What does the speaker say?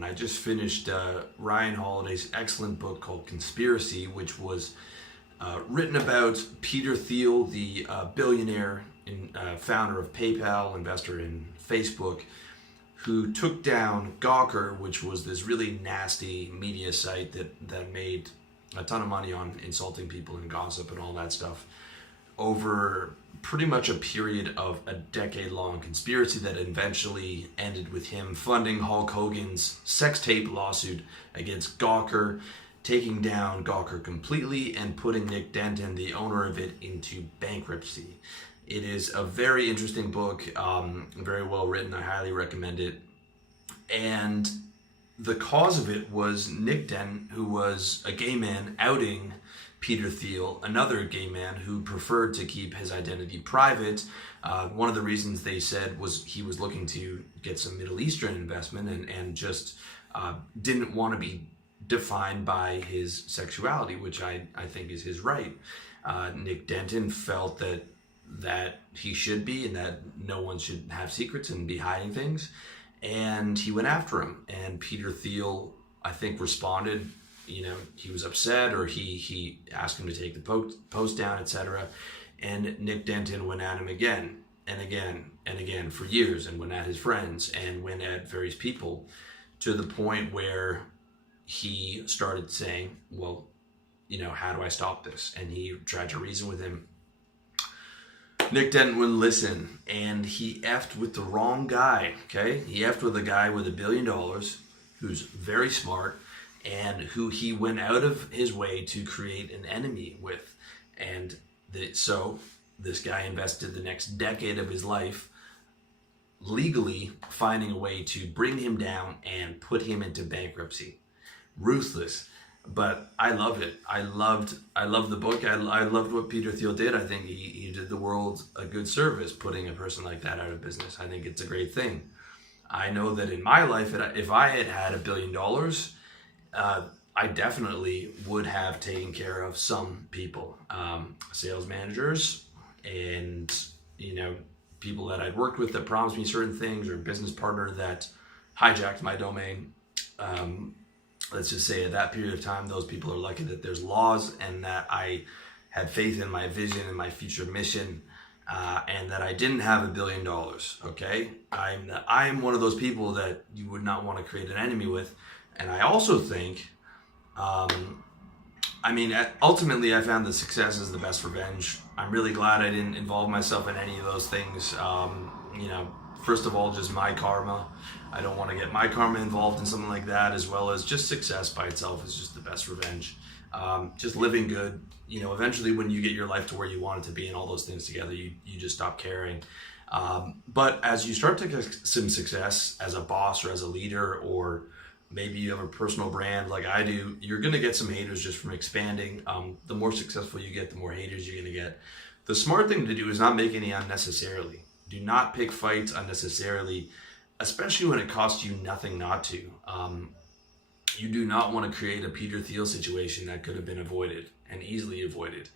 important. I just finished Ryan Holiday's excellent book called Conspiracy, which was written about Peter Thiel, the billionaire and founder of PayPal, investor in Facebook, who took down Gawker, which was this really nasty media site that made a ton of money on insulting people and gossip and all that stuff, over pretty much a period of a decade-long conspiracy that eventually ended with him funding Hulk Hogan's sex tape lawsuit against Gawker, taking down Gawker completely and putting Nick Denton, the owner of it, into bankruptcy. It is a very interesting book, very well written. I highly recommend it. And the cause of it was Nick Denton, who was a gay man, outing Peter Thiel, another gay man who preferred to keep his identity private. One of the reasons they said was he was looking to get some Middle Eastern investment and just didn't want to be defined by his sexuality, which I think is his right. Nick Denton felt that he should be, and that no one should have secrets and be hiding things. And he went after him. And Peter Thiel, I think, responded. You know, he was upset, or he asked him to take the post down, etc. And Nick Denton went at him again and again and again for years, and went at his friends and went at various people, to the point where he started saying, well, you know, how do I stop this? And he tried to reason with him. Nick Denton wouldn't listen, and he effed with the wrong guy, okay? He effed with a guy with $1 billion who's very smart and who he went out of his way to create an enemy with. And so this guy invested the next decade of his life legally finding a way to bring him down and put him into bankruptcy. Ruthless. But I loved it. I loved the book. I loved what Peter Thiel did. I think he did the world a good service putting a person like that out of business. I think it's a great thing. I know that in my life, if I had had $1 billion, I definitely would have taken care of some people, sales managers, and people that I'd worked with that promised me certain things, or a business partner that hijacked my domain. Let's just say at that period of time, those people are lucky that there's laws, and that I had faith in my vision and my future mission, and that I didn't have $1 billion. Okay, I'm one of those people that you would not want to create an enemy with, and I also think, ultimately, I found that success is the best revenge. I'm really glad I didn't involve myself in any of those things. First of all, just my karma. I don't want to get my karma involved in something like that, as well as just success by itself is just the best revenge. Just living good. Eventually when you get your life to where you want it to be and all those things together, you just stop caring. But as you start to get some success as a boss or as a leader, or maybe you have a personal brand like I do, you're going to get some haters just from expanding. The more successful you get, the more haters you're going to get. The smart thing to do is not make any unnecessarily. Do not pick fights unnecessarily, especially when it costs you nothing not to. You do not want to create a Peter Thiel situation that could have been avoided and easily avoided.